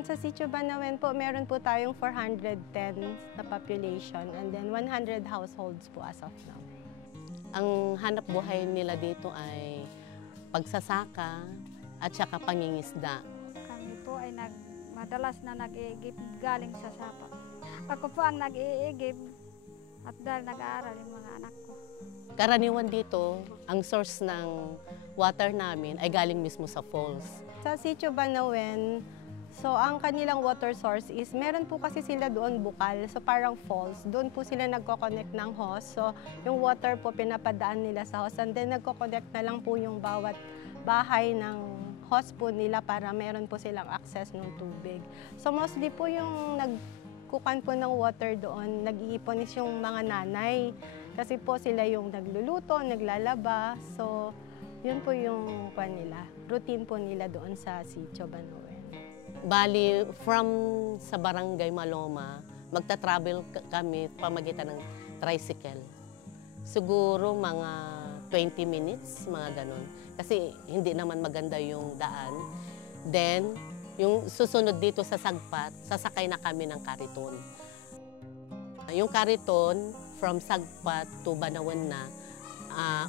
Sa Sitio Banawen po, meron po tayong 410 na population and then 100 households po as of now. Ang hanap buhay nila dito ay pagsasaka at saka pangingisda. Kami po ay madalas na nag-iigib galing sa sapa. Ako po ang nag-iigib at dahil nag-aaral yung mga anak ko. Karaniwan dito, ang source ng water namin ay galing mismo sa falls. Sa Sitio Banawen, so ang kanilang water source is, meron po kasi sila doon bukal, so parang falls. Doon po sila nagko-connect ng hose. So yung water po pinapadaan nila sa hose and then nagko-connect na lang po yung bawat bahay ng hose po nila para meron po silang access ng tubig. So mostly po yung nagkukan po ng water doon, nag-iipon is yung mga nanay. Kasi po sila yung nagluluto, naglalaba. So yun po yung nila, routine po nila doon sa Sitio Banawen. Bali, from sa Barangay Maloma, magta-travel kami pamagitan ng tricycle. Siguro mga 20 minutes, mga ganun. Kasi hindi naman maganda yung daan. Then, yung susunod dito sa Sagpat, sasakay na kami ng kariton. Yung kariton, from Sagpat to Banawen na,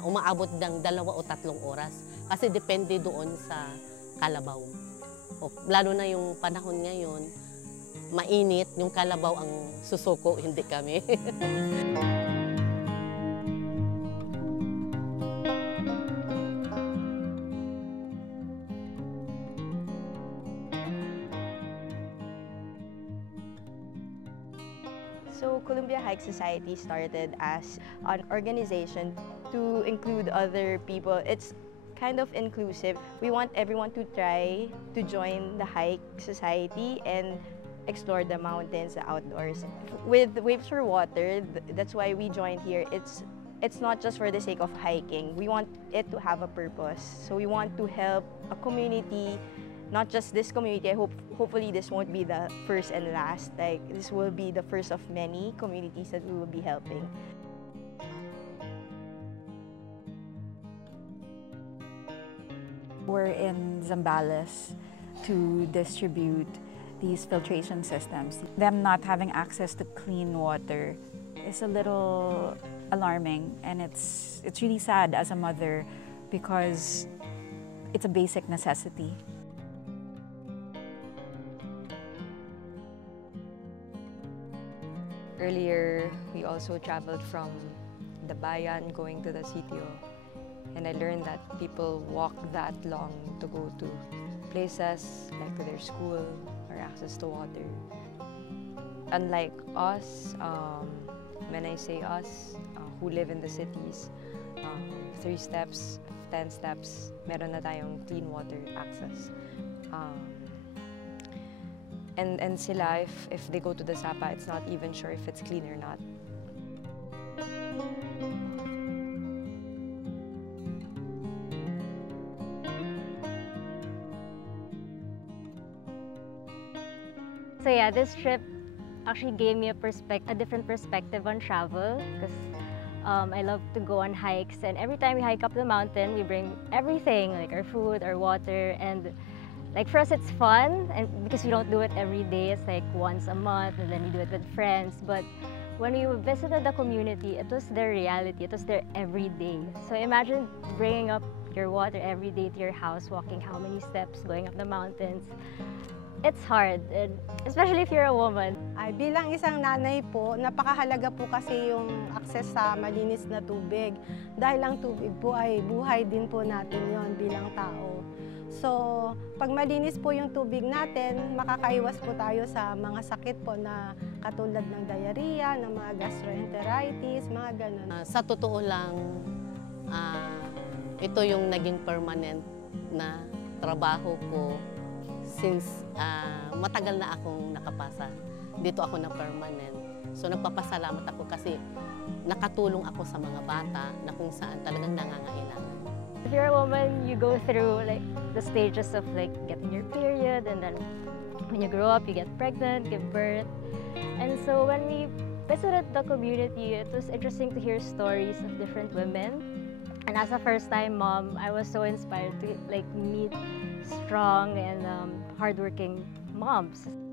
umaabot ng 2 o 3 oras. Kasi depende doon sa kalabaw. Lalo na yung panahon ngayon, mainit, yung kalabaw ang susuko, hindi kami. So Columbia Hike Society started as an organization to include other people. It's kind of inclusive. We want everyone to try to join the hike society and explore the mountains, the outdoors. With Waves for Water, that's why we joined here. It's not just for the sake of hiking. We want it to have a purpose. So we want to help a community, not just this community. Hopefully this won't be the first and last. Like, this will be the first of many communities that we will be helping. We're in Zambales to distribute these filtration systems. Them not having access to clean water is a little alarming, and it's really sad as a mother because it's a basic necessity. Earlier, we also traveled from the bayan going to the sitio. And I learned that people walk that long to go to places like to their school or access to water. Unlike us, when I say us, who live in the cities, 3 steps, 10 steps, meron na tayong clean water access. And sila, if they go to the Sapa, it's not even sure if it's clean or not. So yeah, this trip actually gave me a different perspective on travel because I love to go on hikes, and every time we hike up the mountain, we bring everything, like our food, our water, and like for us it's fun, and because we don't do it every day, it's like once a month, and then we do it with friends. But when we visited the community, it was their reality, it was their everyday. So imagine bringing up your water every day to your house, walking how many steps, going up the mountains. It's hard, and especially if you're a woman. Ay, bilang isang nanay po, napakahalaga po kasi yung access sa malinis na tubig. Dahil ang tubig po ay buhay din po natin yon bilang tao. So, pag malinis po yung tubig natin, makakaiwas po tayo sa mga sakit po na katulad ng diarrhea, ng mga gastroenteritis, mga ganun. Sa totoo lang, ito yung naging permanent na trabaho ko since matagal na akong nakapasa. Dito ako na permanent. So nagpapasalamat ako kasi nakatulong ako sa mga bata na kung saan talagang nangangailangan. If you're a woman, you go through like the stages of like getting your period, and then when you grow up, you get pregnant, give birth. And so when we visited the community, it was interesting to hear stories of different women. And as a first-time mom, I was so inspired to like meet strong and hardworking moms.